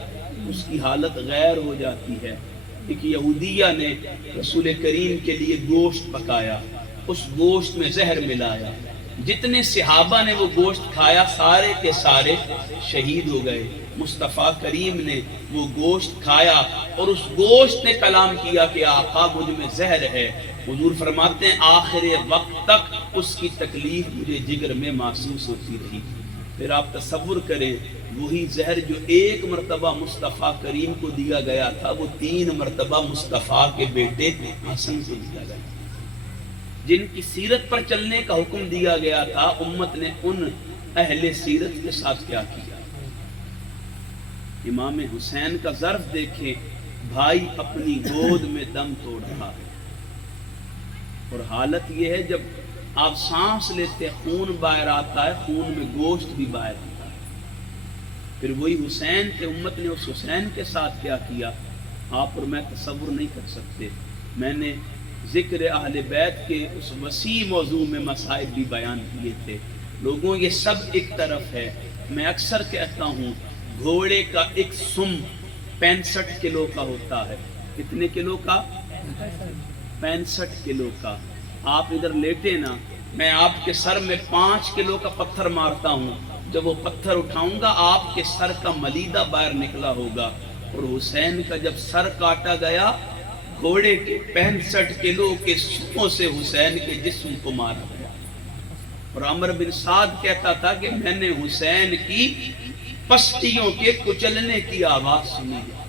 اس کی حالت غیر ہو جاتی ہے۔ ایک یہودیہ نے رسول کریم کے لیے گوشت پکایا، اس گوشت میں زہر ملایا، جتنے صحابہ نے وہ گوشت کھایا سارے کے سارے شہید ہو گئے۔ مصطفیٰ کریم نے وہ گوشت کھایا اور اس گوشت نے کلام کیا کہ آقا مجھ میں زہر ہے۔ حضور فرماتے ہیں آخر وقت تک اس کی تکلیف مجھے جگر میں محسوس ہوتی رہی۔ پھر آپ تصور کریں وہی زہر جو 1 مرتبہ مصطفیٰ کریم کو دیا گیا تھا، وہ 3 مرتبہ مصطفیٰ کے بیٹے حسن کو دیا گیا، جن کی سیرت پر چلنے کا حکم دیا گیا تھا۔ امت نے ان اہل سیرت کے ساتھ کیا کیا؟ امام حسین کا ظرف دیکھیں، بھائی اپنی گود میں دم توڑ رہا ہے، اور حالت یہ ہے جب آپ سانس لیتے خون باہر آتا ہے، خون میں گوشت بھی باہر آتا ہے۔ پھر وہی حسین تھے، امت نے اس حسین کے ساتھ کیا کیا آپ اور میں تصور نہیں کر سکتے۔ میں نے ذکر اہل بیت کے اس وسیع موضوع میں مسائل بھی بیان کیے تھے۔ لوگوں یہ سب ایک طرف ہے، میں اکثر کہتا ہوں گھوڑے کا ایک سم 65 کلو کا ہوتا ہے۔ کتنے کلو کا؟ 65 کلو کا۔ آپ ادھر لیٹے نا، میں آپ کے سر میں 5 کلو کا پتھر مارتا ہوں، جب وہ پتھر اٹھاؤں گا آپ کے سر کا ملیدہ باہر نکلا ہوگا۔ اور حسین کا جب سر کاٹا گیا، گھوڑے کے 65 کلو کے سموں سے حسین کے جسم کو مارا گیا۔ اور عمر بن سعد کہتا تھا کہ میں نے حسین کی پشتیوں کے کچلنے کی آواز سنی ہے۔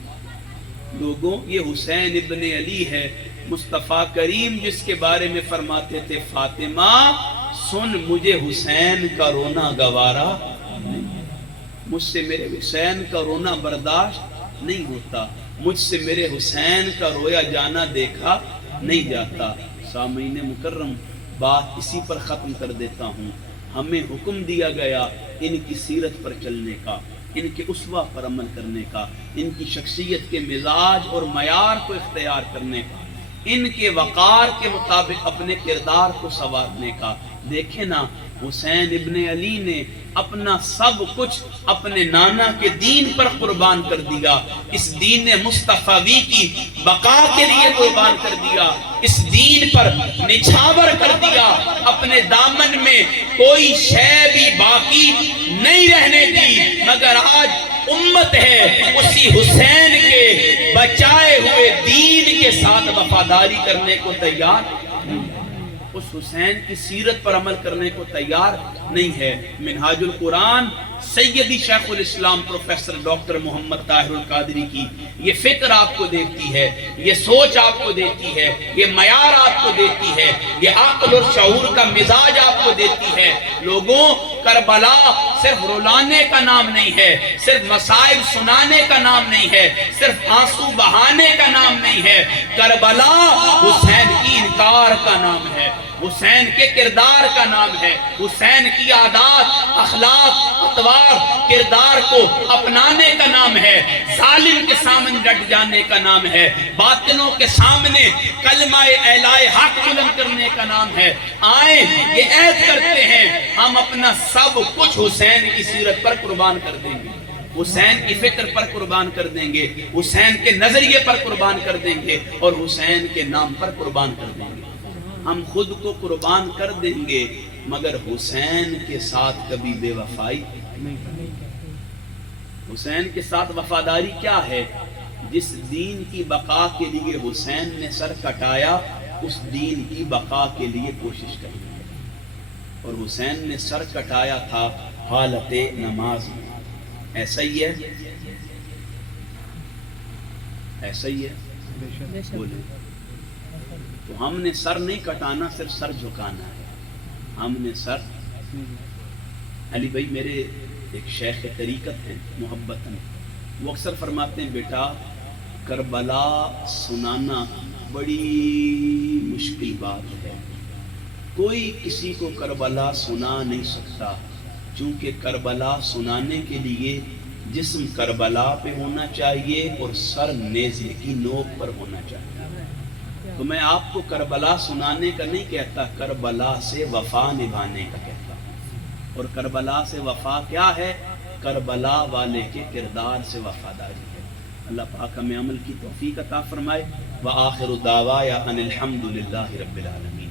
لوگوں، یہ حسین ابن علی ہے، مصطفیٰ کریم جس کے بارے میں فرماتے تھے فاطمہ سن مجھے حسین کا رونا گوارا نہیں، مجھ سے میرے حسین کا رونا برداشت نہیں ہوتا، مجھ سے میرے حسین کا رویا جانا دیکھا نہیں جاتا۔ سامعین مکرم، بات اسی پر ختم کر دیتا ہوں۔ ہمیں حکم دیا گیا ان کی سیرت پر چلنے کا، ان کے اسوہ پر عمل کرنے کا، ان کی شخصیت کے مزاج اور معیار کو اختیار کرنے کا، ان کے وقار کے مطابق اپنے کردار کو سنوارنے کا۔ دیکھیں نا، حسین ابن علی نے اپنا سب کچھ اپنے نانا کے دین پر قربان کر دیا، اس دین مصطفی کی بقا کے لیے قربان کر دیا، اس دین پر نچھاور کر دیا، اپنے دامن میں کوئی شے بھی باقی نہیں رہنے دی، مگر آج امت ہے اسی حسین کے بچائے ہوئے دین کے ساتھ وفاداری کرنے کو تیار، اس حسین کی سیرت پر عمل کرنے کو تیار نہیں ہے۔ منہاج القرآن سیدی شیخ الاسلام پروفیسر ڈاکٹر محمد طاہر القادری کی یہ فکر آپ کو دیتی ہے، یہ سوچ آپ کو دیتی ہے، یہ معیار آپ کو دیتی ہے، یہ عقل اور شعور کا مزاج آپ کو دیتی ہے۔ لوگوں، کربلا صرف رلانے کا نام نہیں ہے، صرف مصائب سنانے کا نام نہیں ہے، صرف آنسو بہانے کا نام نہیں ہے، کربلا حسین کی انکار کا نام ہے، حسین کے کردار کا نام ہے، حسین کی عادات، اخلاق، اطوار، کردار کو اپنانے کا نام ہے، ظالم کے سامنے ڈٹ جانے کا نام ہے، باطلوں کے سامنے کلمہ اعلائے حق بلند کرنے کا نام ہے۔ آئیں یہ عہد کرتے ہیں ہم اپنا سب کچھ حسین کی سیرت پر قربان کر دیں گے، حسین کی فکر پر قربان کر دیں گے، حسین کے نظریے پر قربان کر دیں گے، اور حسین کے نام پر قربان کر دیں گے۔ ہم خود کو قربان کر دیں گے مگر حسین کے ساتھ کبھی بے وفائی نہیں۔ حسین کے ساتھ وفاداری کیا ہے؟ جس دین کی بقا کے لیے حسین نے سر کٹایا، اس دین کی بقا کے لیے کوشش کرنی ہے، اور حسین نے سر کٹایا تھا حالت نماز میں۔ ایسا ہی ہے، ایسا ہی ہے، بولے تو ہم نے سر نہیں کٹانا، صرف سر جھکانا ہے۔ ہم نے سر، علی بھائی میرے ایک شیخ طریقت ہیں محبتاً، وہ اکثر فرماتے ہیں بیٹا کربلا سنانا بڑی مشکل بات ہے، کوئی کسی کو کربلا سنا نہیں سکتا، چونکہ کربلا سنانے کے لیے جسم کربلا پہ ہونا چاہیے اور سر نیزے کی نوک پر ہونا چاہیے۔ تو میں آپ کو کربلا سنانے کا نہیں کہتا، کربلا سے وفا نبھانے کا کہتا ہوں۔ اور کربلا سے وفا کیا ہے؟ کربلا والے کے کردار سے وفاداری ہے۔ اللہ پاک ہمیں عمل کی توفیق عطا فرمائے۔ وآخر دعوایا ان الحمد للہ رب العالمین۔